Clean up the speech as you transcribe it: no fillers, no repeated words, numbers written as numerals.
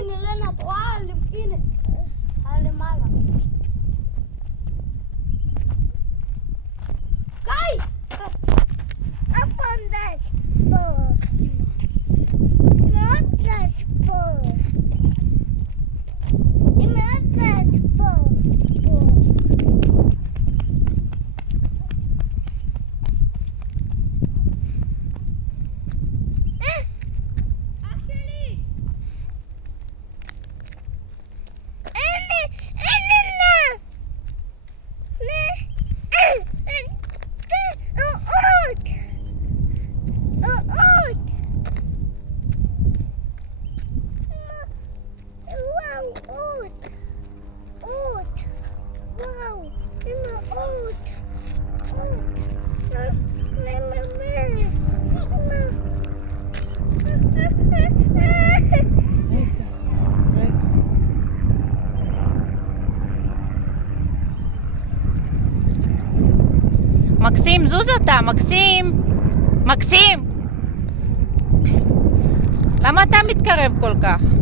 הנה לנה, את רואה? הנה. למעלה. Guys! Up on that pole. Not this pole. Not this pole. מקסים, זוז אתה, מקסים! מקסים! למה אתה מתקרב כל כך?